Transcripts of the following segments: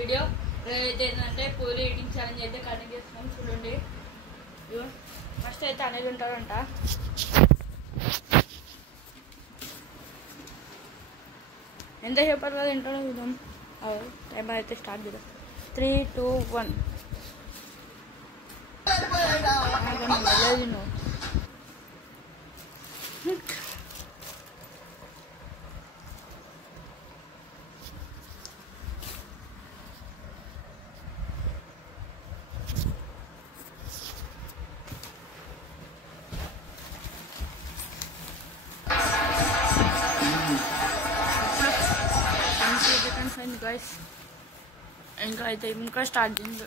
Video అయితే ఏంటంటే puri eating challenge అయితే కంటిన్యూ చేస్తున్నాం. చూడండి ఫస్ట్ అయితే అనేది ఉంటాడంట. ఎంత చెప్పారు కదా తింటాడో చూద్దాం. టైం అయితే స్టార్ట్ చేద్దాం. 3, 2, 1. guys ఇంకా అయితే ఇంకా స్టార్ట్ చేయండి.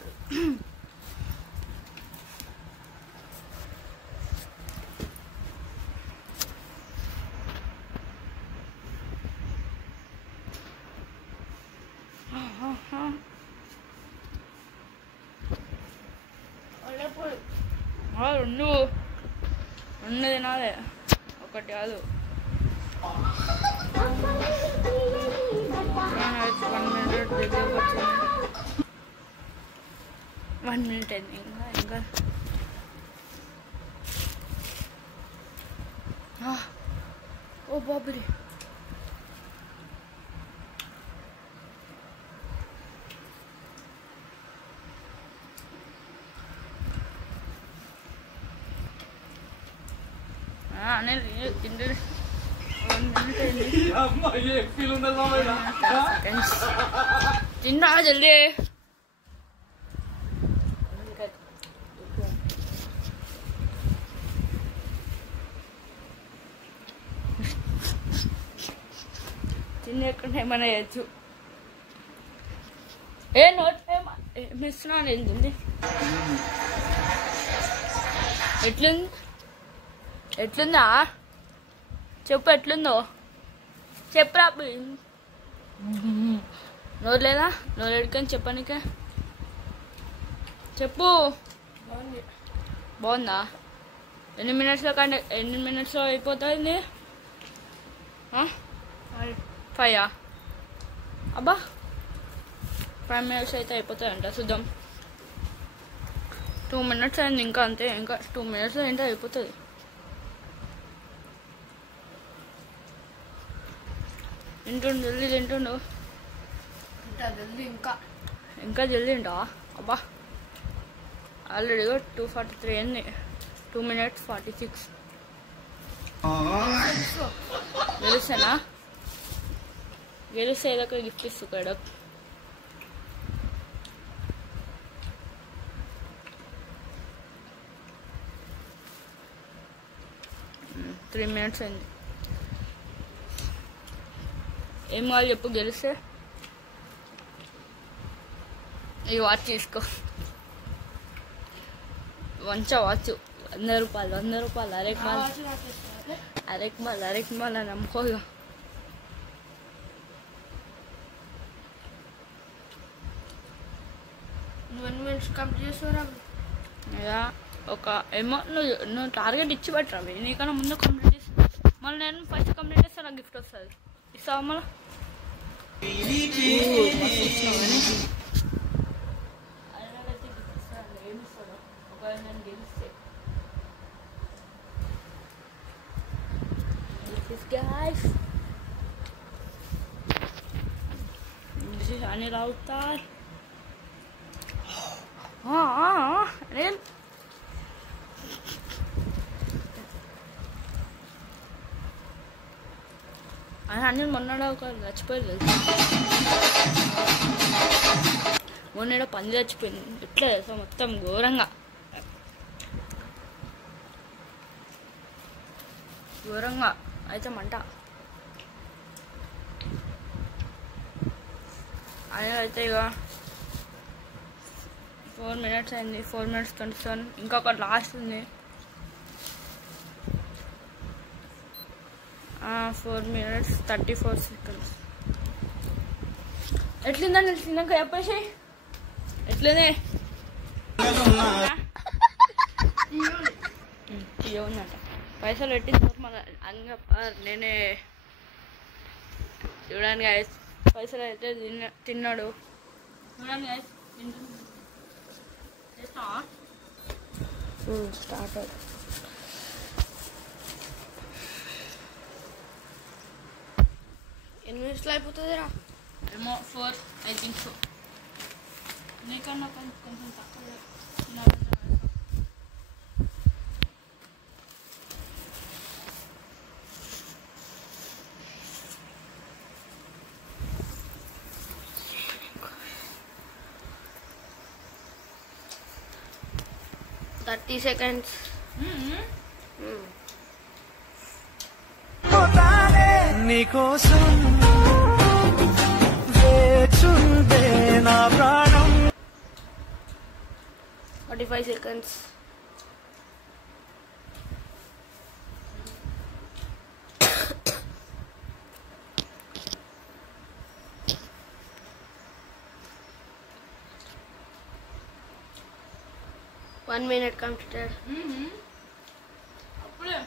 రెండు తినాలి, ఒకటి కాదు. 1 minute అయింది. ఇంకా ఓ బాబురే. తింటే 1 minute అయింది. తిన్నా జల్దీ. తినేకుండా ఏమైనా చేయొచ్చు. నోట్ మిస్తున్నా వెళ్తుంది. ఎట్లుందా చెప్పు, ఎట్లుందో చెప్పురా. నోరు లేదా? నోరు ఎడుకొని చెప్పనికే చెప్పు. బాగుందా? ఎన్ని మినిట్స్లో అయిపోతుంది? 5 అబ్బా 5 minutes అయితే అయిపోతాయంట. చూద్దాం. 2 minutes అయింది. ఇంకా అంతే, ఇంకా 2 minutes ఏంటో అయిపోతుంది. తింటుండు జల్దీ, తింటుండు జల్దీ. ఇంకా జల్దీ ఉంటావా? అబ్బా ఆల్రెడీగా 2:43 అయింది. 2 minutes 46. గెలుస్తానా? గెలిస్తే ఏదో ఒక గిఫ్ట్ ఇస్తాడు. త్రీ మినిట్స్ అయింది. ఏం కావాలి చెప్పు గెలిస్తే? ఈ వాచ్ తీసుకో. మంచిగా వాచ్. 100 రూపాయలు. అరెక్ మాల్ అని అమ్ముకోగా. ఒక ఏమో నువ్వు టార్గెట్ ఇచ్చి పెట్టరావి. నీకన్నా ముందు కంప్లీట్ చేసి మళ్ళీ నేను ఫస్ట్ కంప్లీట్ చేస్తే నాకు గిఫ్ట్ వస్తుంది. ఇస్తావా మళ్ళీ? ఏమి ఇస్తాడు ఒకవేళ నేను గెలిస్తే? This is Anil Avatar. Anil. Anil మొన్నడ ఒక చచ్చిపోయింది. మొన్న పంది చచ్చిపోయింది. ఎట్లా తెలుసా? మొత్తం ఘోరంగా అయితే మంట. అయితే ఇక 4 minutes అయింది. 4 minutes 27. ఇంకొకటి లాస్ట్ ఉంది. 4 minutes 34 seconds. ఎట్లుందని తిన్నాక చెప్పేసి ఎట్లనే ఉందంట. పైసలు పెట్టిన మళ్ళీ నేనే చూడండి పైసలు అయితే తిన్నాడు. చూడండి guys, చేస్తావా? స్టార్ట్. ఎన్ని నిమిషాలు అయిపోతుందిరా? ఏమో 4 I think so. నీకన్నా కొంచెం తక్కువ. 30 seconds. నీకోసం వేచుందే నా ప్రాణం. 45 seconds. One minute completed. అప్పుడే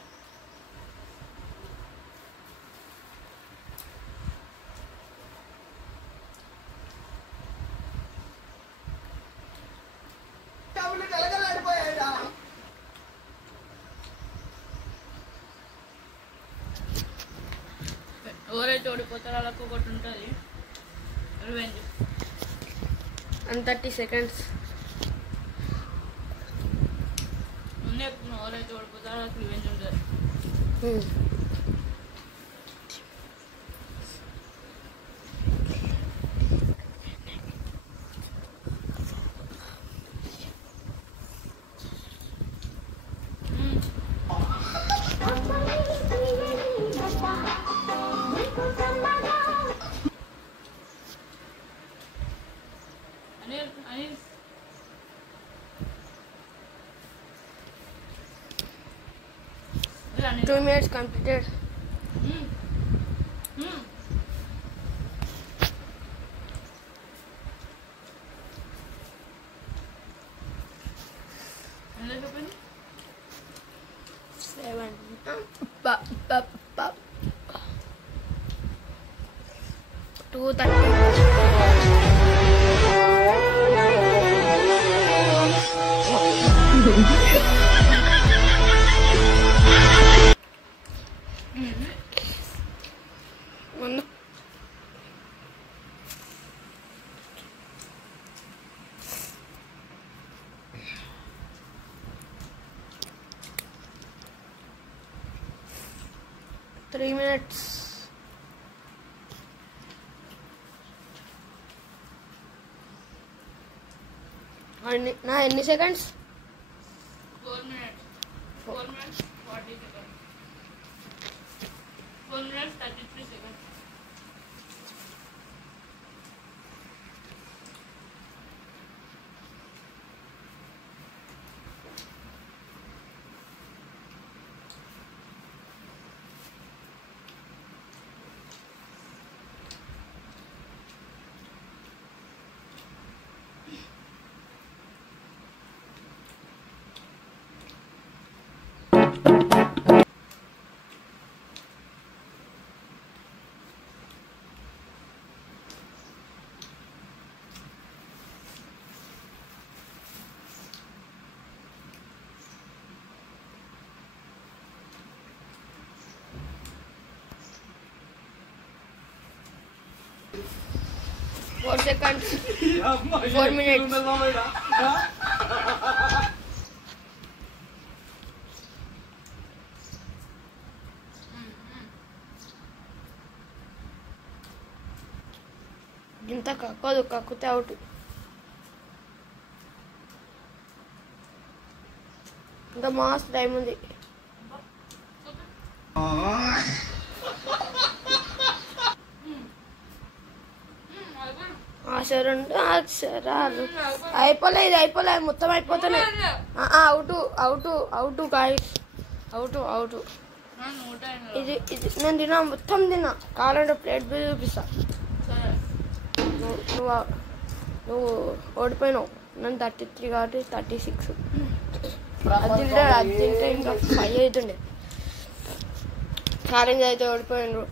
ఎవరైతే ఓడిపోతారో వాళ్ళకు ఒకటి ఉంటుంది రివెంజ్. And 30 seconds. ముందే చెప్తున్నా, ఎవరైతే ఓడిపోతారో వాళ్ళకి రివెంజ్ ఉంటుంది. Anil 2 minutes completed. Seven. 2:30. 3 minutes. Any seconds? 4 minutes. 4 minutes 40 seconds. 4 minutes 33 seconds. Four seconds. 4 minutes. ఇంత కక్కదు, కక్కుతే అవుట్. ఇంకా మాస్ టైం ఉంది. రెండు అక్షరాలు అయిపోలేదు, అయిపోలేదు, మొత్తం అయిపోతున్నాయి. Out out out guys, out out. ఇది ఇది నేను తిన్నా, మొత్తం తిన్నా. కావాలంటే ప్లేట్ బిల్ చూపిస్తా. నువ్వు ఓడిపోయినావు. నేను 33 కాబట్టి 36. అది తింటే ఇంకా 5 అవుతుండే. ఛాలెంజ్ అయితే ఓడిపోయినారు.